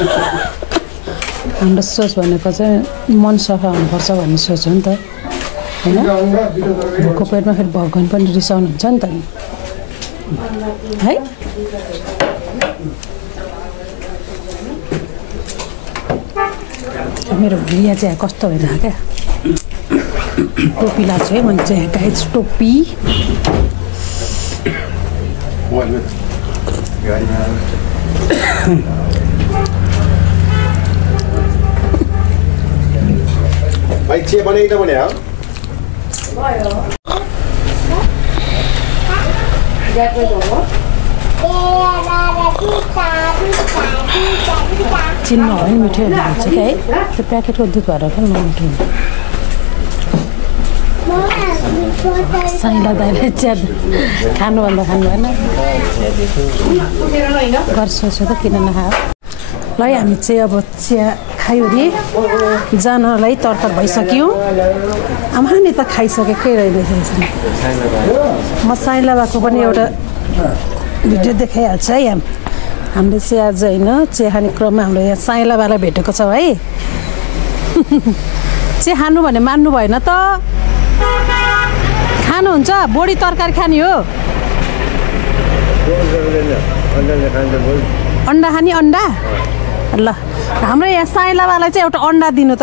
हाम्रो सोच भनेको चाहिँ मन सफा हुनुपर्छ भन्ने सोच हो नि त हैन भोको पेटमा फेरि भगवान पनि रिसाउनुहुन्छ नि त है मेरो भुलिया चाहिँ कस्तो भइरहेको क्या टोपी लाग्छ है मैले चाहिँ गाइस टोपी भाइ चिया बनाइटा भने हो चिन्नु हो नि मिठो हुन्छ क्या है त्यो प्याकेटको दुध भएर पनि नमिठो हुन्छ साइला दाइले चिया खानुभन्दा खानु भएन घर सोच्यो त किन नखायो ल हामी चाहिँ अब चिया खायो अरे जानलाई तरतर भइसक्यो आमा नि त खाइसकेकै रहेछ म साइला भएको पनि एउटा भिडियो देखाइहाल्छ है हामीले चाहिँ आज होइन चिया खाने क्रममा हाम्रो यहाँ साइलावाला भेटेको छ है चिया खानु भने मान्नु भएन त खानुहुन्छ बोडी तरकारी खाने हो अन्डा खाने अन्डा ल हाम्रो यहाँ साइलावालाई चाहिँ एउटा अन्डा दिनु त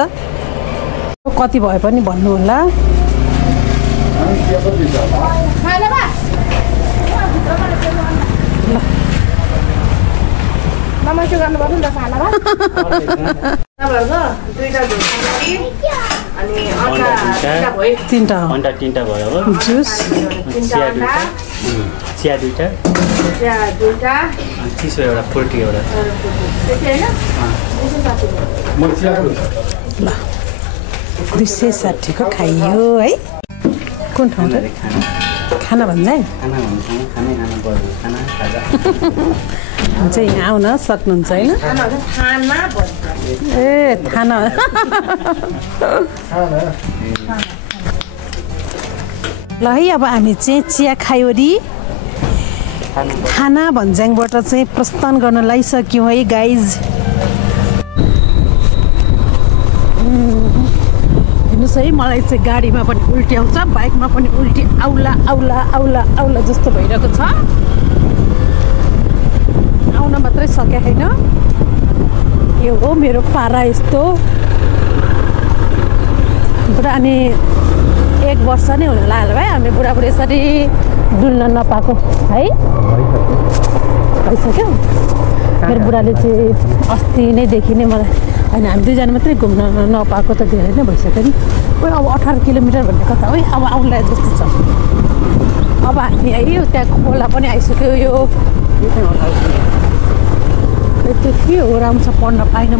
कति भए पनि भन्नु होला तीनटा भयो अब जुस चिया दुईटा चिसो एउटा फ्रुटी एउटा ल 260 को खाइयो है कुन ठाउँ खाना भन्दै हुन्छ यहाँ आउन सक्नुहुन्छ होइन ए खाना ल है अब हामी चाहिँ चिया खायो अरे खाना भन्ज्याङबाट चाहिँ प्रस्थान गर्न लागिसक्यौँ है गाइज हेर्नुहोस् है मलाई चाहिँ गाडीमा पनि उल्टी आउँछ बाइकमा पनि उल्टी आउला आउला आउला आउला जस्तो भइरहेको छ आउन मात्रै सके छैन यो हो मेरो पारा यस्तो पुरा अनि 1 वर्ष नै हुन लाग्यो भाइ हामी बुढाबुढी यसरी डुल्न नपाएको है भइसक्यो मेरो बुढाले चाहिँ अस्ति नै देखि नै मलाई होइन हामी दुईजना मात्रै घुम्न नपाएको त धेरै नै भइसक्यो नि ओइ अब 18 किलोमिटर भन्ने कथा ओइ अब आउला जस्तो छ अब हामी आयो त्यहाँ खोला पनि आइसक्यो यो त्यो के हो राम्रोसँग पढ्न पाइनँ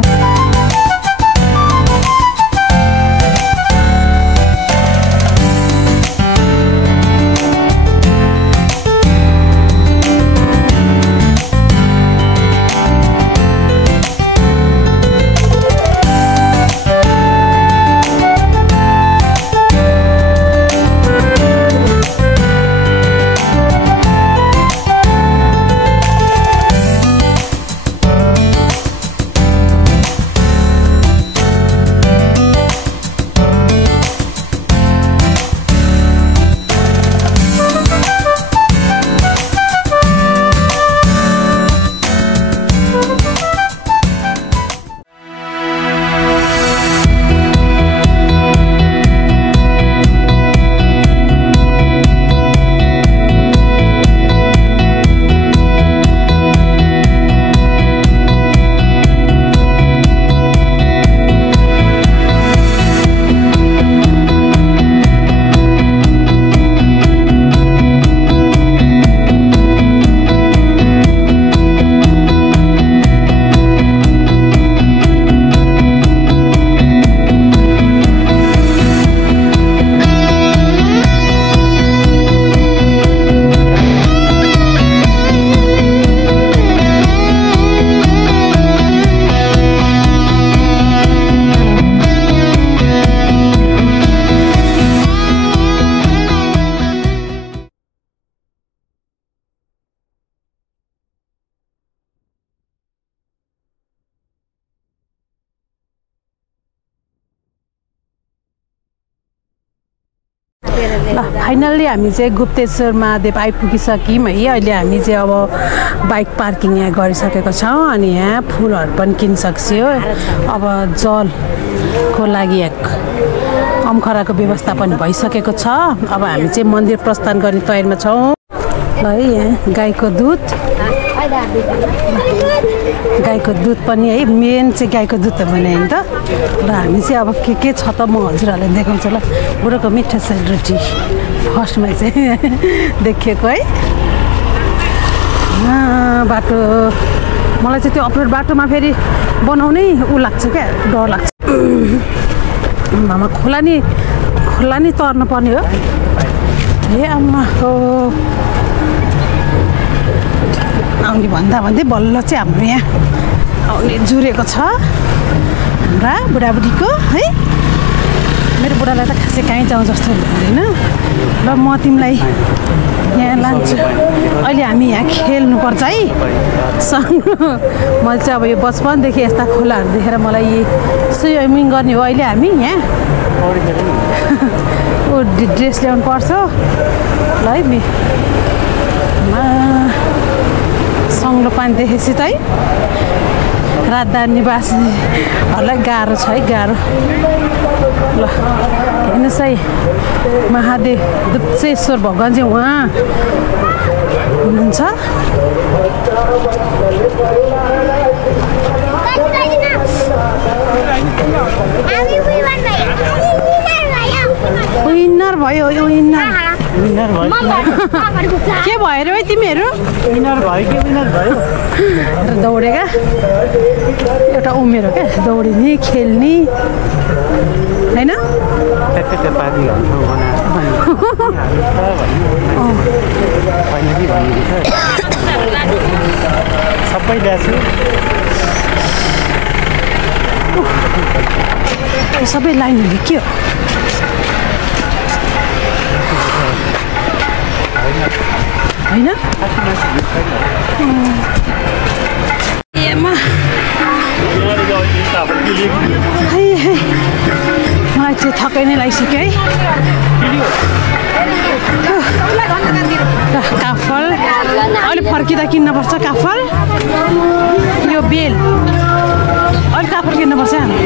ल फाइनल्ली हामी चाहिँ गुप्तेश्वर महादेव आइपुगिसक्यौँ है। अहिले हामी चाहिँ अब बाइक पार्किङ यहाँ गरिसकेको छौँ अनि यहाँ फुलहरू पनि किनिसक्यो। अब जलको लागि अम्खराको व्यवस्था पनि भइसकेको छ। अब हामी चाहिँ मन्दिर प्रस्थान गर्ने तयारीमा छौँ। ल है यहाँ गाईको दुध पनि है, मेन चाहिँ गाईको दुध भने होइन त। र हामी चाहिँ अब के छ त म हजुरहरूलाई देखाउँछु ल। बुढोको मिठो सेलरोटी फर्स्टमा चाहिँ देखिएको है। बाटो मलाई चाहिँ त्यो अप्रोड बाटोमा फेरि बनाउनै लाग्छ क्या, डर लाग्छ। मामा खोला नि तर्नु पर्ने हो। ए आमा हो आउने भन्दै बल्ल चाहिँ हाम्रो यहाँ आउने जुरेको छ हाम्रा बुढाबुढीको है। मेरो बुढालाई त खासै कहीँ जाउँ जस्तो हुँदैन। ल म तिमीलाई यहाँ लान्छु। अहिले हामी यहाँ खेल्नुपर्छ है सँग। मैले चाहिँ अब यो बचपनदेखि यस्ता खोलाहरू देखेर मलाई स्विमिङ गर्ने हो। अहिले हामी यहाँ ड्रेस ल्याउनु पर्छ ल है। सङ्लो पानी देखेपछि त है राजधानी निवासीहरूलाई गाह्रो छ है, गाह्रो। ल हेर्नुहोस् है महादेव गुप्तेश्वर भगवान् चाहिँ उहाँ हुनुहुन्छ। विनर भयो के भएर है तिमीहरू? विनर भयो कि विनर भयो दौडेका एउटा उमेर हो क्या, दौडिने खेल्ने होइन। सबै ल्याछु सबै लाइनहरू के हो होइन। मलाई चाहिँ थकै नै लागिसक्यो है। काफल अहिले फर्किँदा किन्नुपर्छ काफल, यो बेल अहिले काफल किन्नुपर्छ हामी।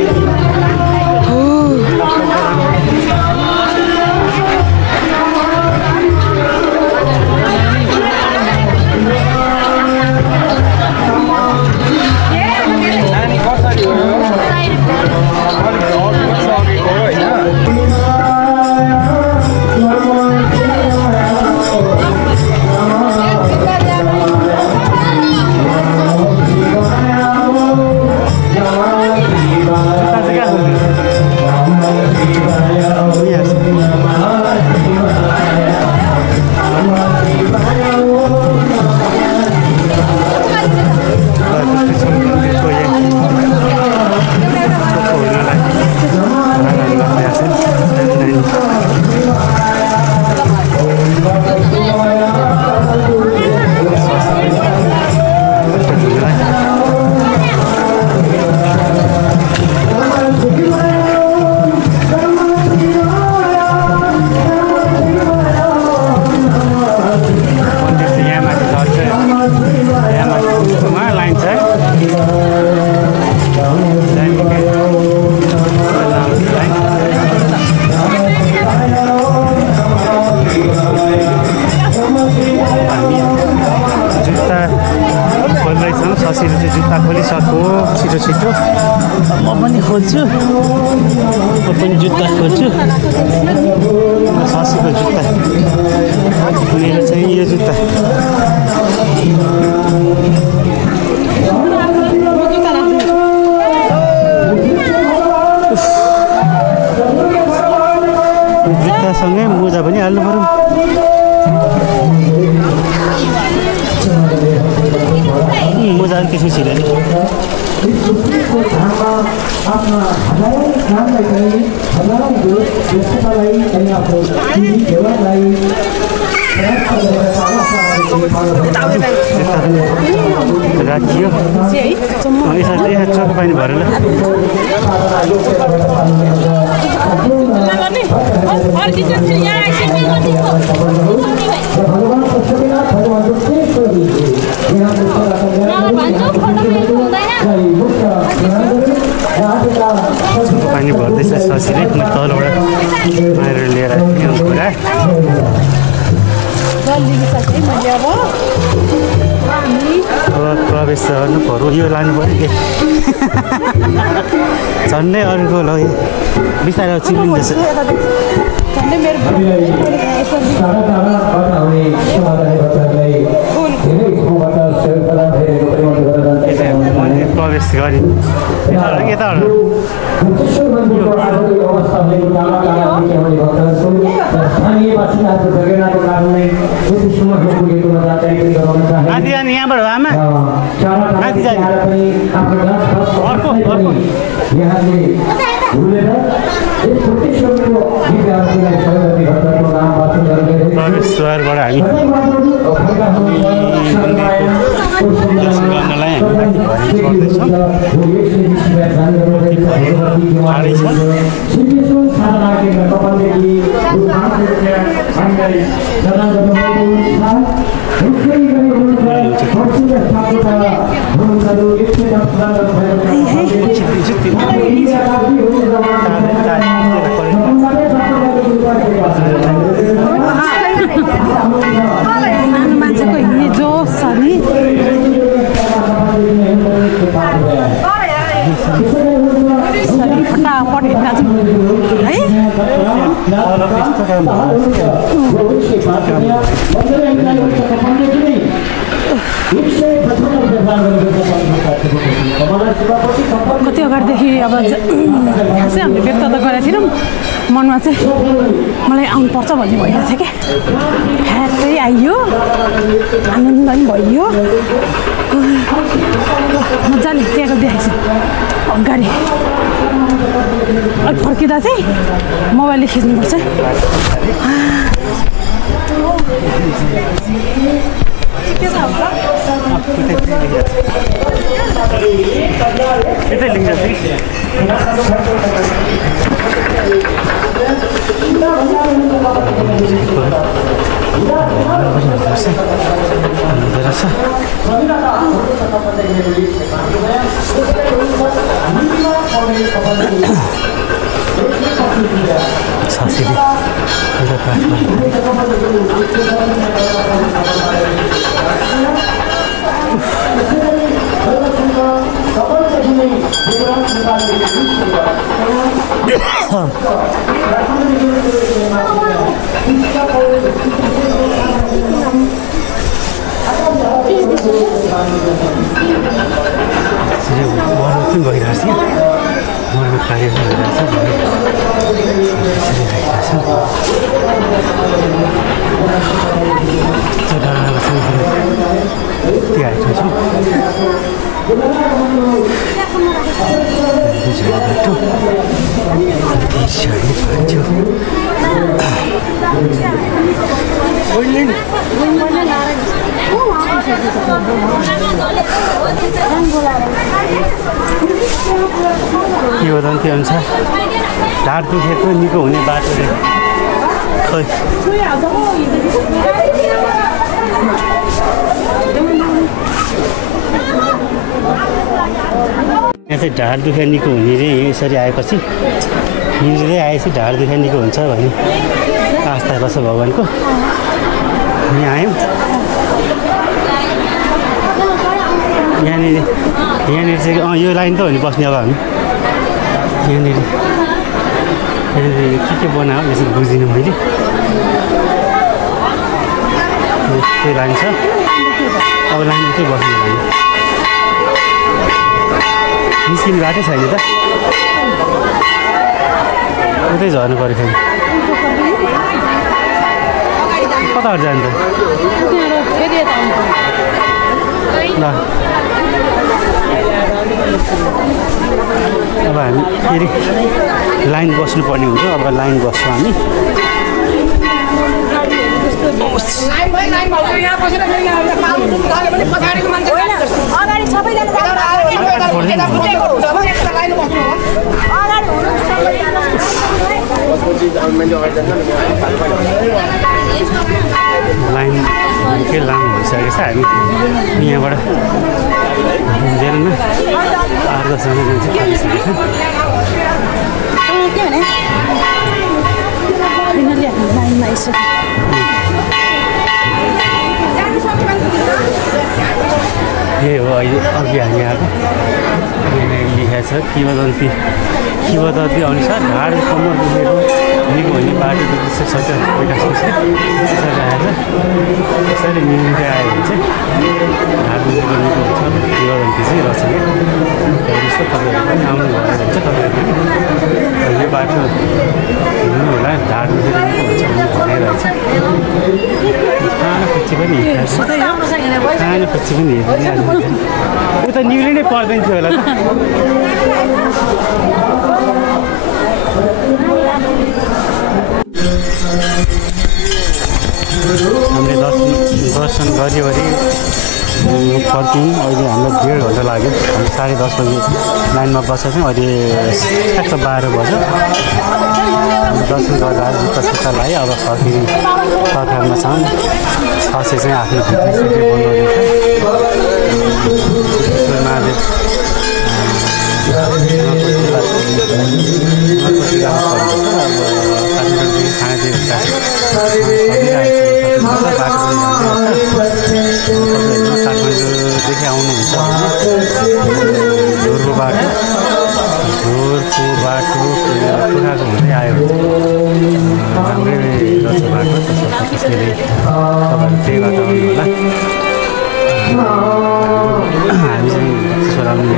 जुत्ता खोलिसक्यो छिटो म पनि खोल्छु, म पनि जुत्ता खोल्छु। शशीको जुत्ता मेरो चाहिँ यो जुत्ता जुत्तासँगै मोजा पनि हाल्नु पर्यो। मोजा पनि त्यसै छिरेर राखियो यसरी चोक पानी भरेर सर्नु पर्यो यो लानु पर्यो के झन्डै अरूको लगे बिस्तारै चिनिँदैछ झन्डै मेरो प्रवेश गरेँ यता आदि अनि यहाँबाट आमा आदि जाने अर्को प्रवेशद्वारबाट हामी दर्शन गर्नलाई हामी माथि भरि सानो मान्छेको हिँड्ने जोस छ नि फटाफट हिँड्दा है कति अगाडिदेखि अब खासै हामीले व्यक्त त गरेको थिएनौँ मनमा चाहिँ मलाई आउनुपर्छ भन्ने भइरहेको थियो क्या फ्याक्कै आइयो आनन्द पनि भइयो मजाले त्यहाँको देखाएको छु अगाडि अलिक फर्किँदा चाहिँ मोबाइलले खिच्नुपर्छ के वदन्ती अनुसार ढाड दुखेको निको हुने बाटो रे खै यहाँ चाहिँ ढाड दुखे निको हुने रे यसरी आएपछि हिँड्दै आएपछि ढाड दुखे निको हुन्छ भन्ने आस्था गर्छ भगवान्को यहाँ आयौँ यहाँनिर चाहिँ यो लाइन त हो नि बस्ने अब हामी यहाँनिर के बनायो यसो बुझिनँ मैले त्यो लाइन छ अब लाइन चाहिँ बस्ने लाइन निस्किने बाटै छैन त उतै झर्नु पऱ्यो फेरि कताबाट जान्छ ल अब हामी फेरि लाइन बस्नुपर्ने हुन्छ अब लाइन बस्छौँ हामी लाइन निकै लामो भइसकेको छ हामी यहाँबाट हुँदैन अर्कोसँग जान्छ पाइसकेको छ फाइनली हामी लाइनमा आइसक्यौँ यही हो अहिले अघि हामी आएको लेखेको छ किंवदन्ती अनुसार ढाड कम्मर दुखेर निको हुने बाटो दुख्छ सबै विकास हुन्छ त्यसरी आएर त्यसरी मिल्दै आयो भने चाहिँ ढाड दुखेर निको हुन्छ किंवदन्ती चाहिँ रहेछ कि त्यस्तो तपाईँहरू पनि आउनु भयो भने चाहिँ तपाईँहरू यो बाटो हिँड्नु होला ढाड दुखेर निको हुन्छ भन्ने भनिरहेछ खानापछि पनि उता निउले नै पर्दैन थियो होला हामीले दर्शन गरिवरी फर्क्यौँ अहिले हामीलाई 1.5 घन्टा लाग्यो हामी 10:30 बजी लाइनमा बसेको थियौँ अहिले ठ्याक्क 12 बज्यो दर्शन गर्दा जुत्ता सुत्ता लगायो अब फर्किने पर्खारमा छौँ 600 चाहिँ आफ्नो भित्री बनाउँदैछ काठमाडौँदेखि आउनुहुन्छ झोरको बाटो पुराको हुँदै आयो राम्रै रहेछ बाटो त्यसैले तपाईँहरू त्यही बाटो आउनु होला हामी चाहिँ छोराउने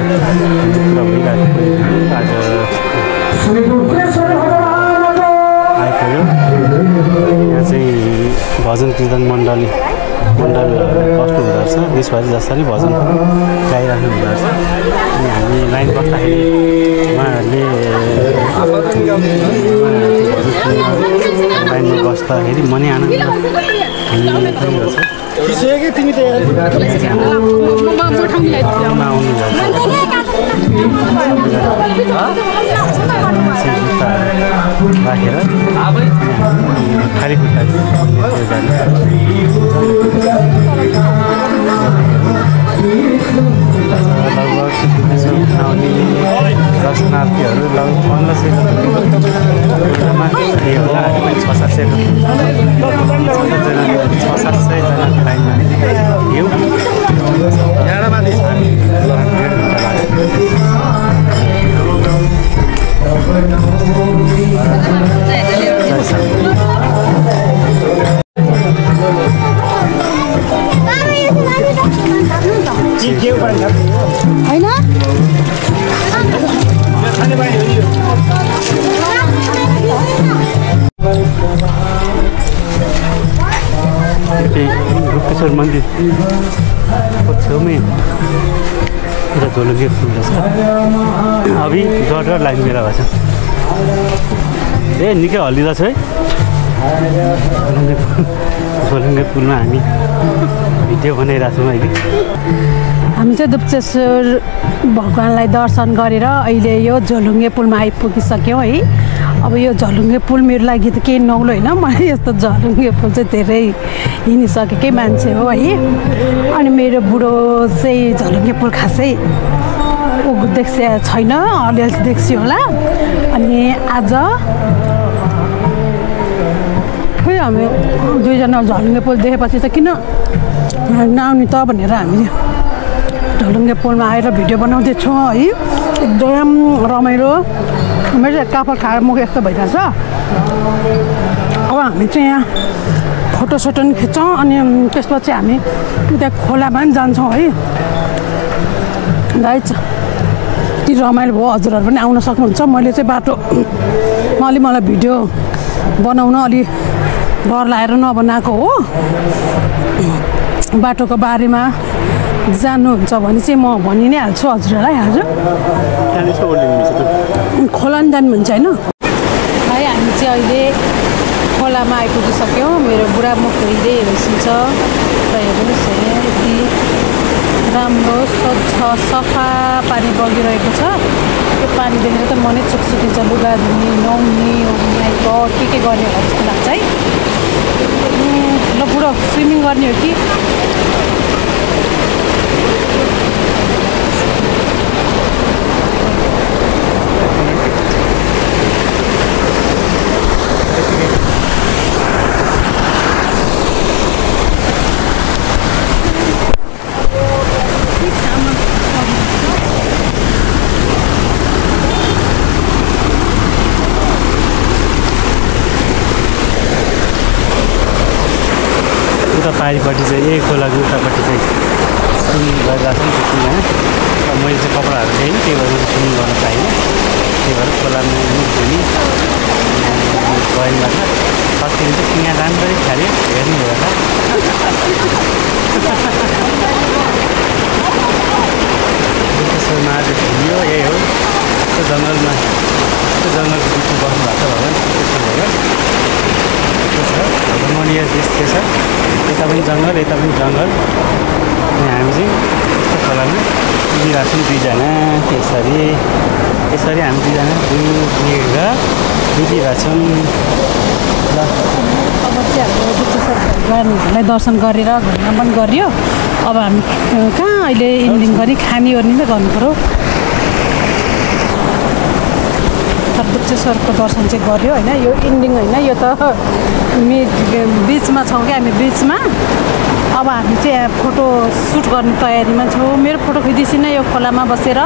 कुरा भइरहेको आज आइपुग्यो यहाँ चाहिँ भजन कीर्तन मण्डल बस्नु हुँदो रहेछ देशभरि जसरी भजन गाइराख्नु हुँदो रहेछ अनि हामी लाइन बस्दाखेरि उहाँहरूले लाइनमा बस्दाखेरि मनै आनन्द रहेछ तिमी त राखेर खाली खुट्टा लगभग उठाउने दर्शनार्थीहरू लगभग 1500 होला हामी पनि 600-700 जना लाइनमा हिउँ गुप्तेश्वर मन्दिरको छेउमै एउटा झोलुङ्गे फुल रहेछ अभि गरेर लाइन मेला भएछ ए निकै हल्लिरहेछ है झोलुङ्गे पुलमा हामी भिडियो बनाइरहेको छौँ अहिले हामी चाहिँ गुप्तेश्वर भगवान्लाई दर्शन गरेर अहिले यो झोलुङ्गे पुलमा आइपुगिसक्यौँ है अब यो झोलुङ्गे पुल मेरो लागि त केही नौलो होइन मलाई यस्तो झोलुङ्गे पुल चाहिँ धेरै हिँडिसकेकै मान्छे हो है अनि मेरो बुढो चाहिँ झोलुङ्गे पुल खासै ऊ देख्छ छैन अलिअलि देख्छु होला अनि आज खै हामी दुईजना झोलुङ्गे पुल देखेपछि चाहिँ किन नआउने त भनेर हामी झोलुङ्गे पुलमा आएर भिडियो बनाउँदैछौँ है एकदम रमाइलो मेरो कापड खाएर मुख यस्तो भइरहेछ अब हामी चाहिँ यहाँ फोटोसोटो पनि खिच्छौँ अनि त्यसपछि हामी त्यहाँ खोलामा पनि जान्छौँ है गाइज यति रमाइलो भयो हजुरहरू पनि आउन सक्नुहुन्छ मैले चाहिँ बाटोमा मलाई भिडियो बनाउन अलि डर लागेर नबनाएको हो बाटोको बारेमा जान्नुहुन्छ भने चाहिँ म भनि नै हाल्छु हजुरहरूलाई हजुर खोला नि जानुहुन्छ होइन है हामी चाहिँ अहिले खोलामा आइपुगिसक्यौँ मेरो बुढा मुख धोइँदै हेर्नुहुन्छ र हेर्नुहोस् यति राम्रो स्वच्छ सफा पानी बगिरहेको छ त्यो पानी देखेर त मनै चुकचुकिन्छ लुगा धुने नुहाउने के गर्ने हो जस्तो लाग्छ है ल बुढो स्विमिङ गर्ने हो कि अगाडिपट्टि चाहिँ यही खोलाको उतापट्टि चाहिँ स्विमिङ गरिरहेको छ नि होइन मैले चाहिँ कपडाहरू ल्याएँ त्यही भएर स्विमिङ गर्न पाइनँ त्यही भएर खोलामा धुनी गएबाट सकिन्छ यहाँ राम्ररी खाले हेर्नु होला आज घुम्यो यही हो त्यो जङ्गलमा त्यो जङ्गलको बिचमा बस्नु भएको छ रमणीय दृश्य छ यता पनि जङ्गल यता पनि जङ्गल अनि हामी चाहिँ खोलामा उभिरहेको छौँ दुईजना यसरी हामी दुईजना डुबेर डुबिरहेको छौँ ल अब चाहिँ हाम्रो बुद्धेश्वरलाई दर्शन गरेर घुम्न पनि गरियो अब हामी कहाँ अहिले इन्डिङ गरी खानीओर्नी नै गर्नु पऱ्यो बुद्धेश्वरको दर्शन चाहिँ गऱ्यो होइन यो इन्डिङ होइन यो त बिचमा छौँ क्या हामी बिचमा अब हामी चाहिँ फोटो सुट गर्ने तयारीमा छौँ मेरो फोटो खिचिसिन यो खोलामा बसेर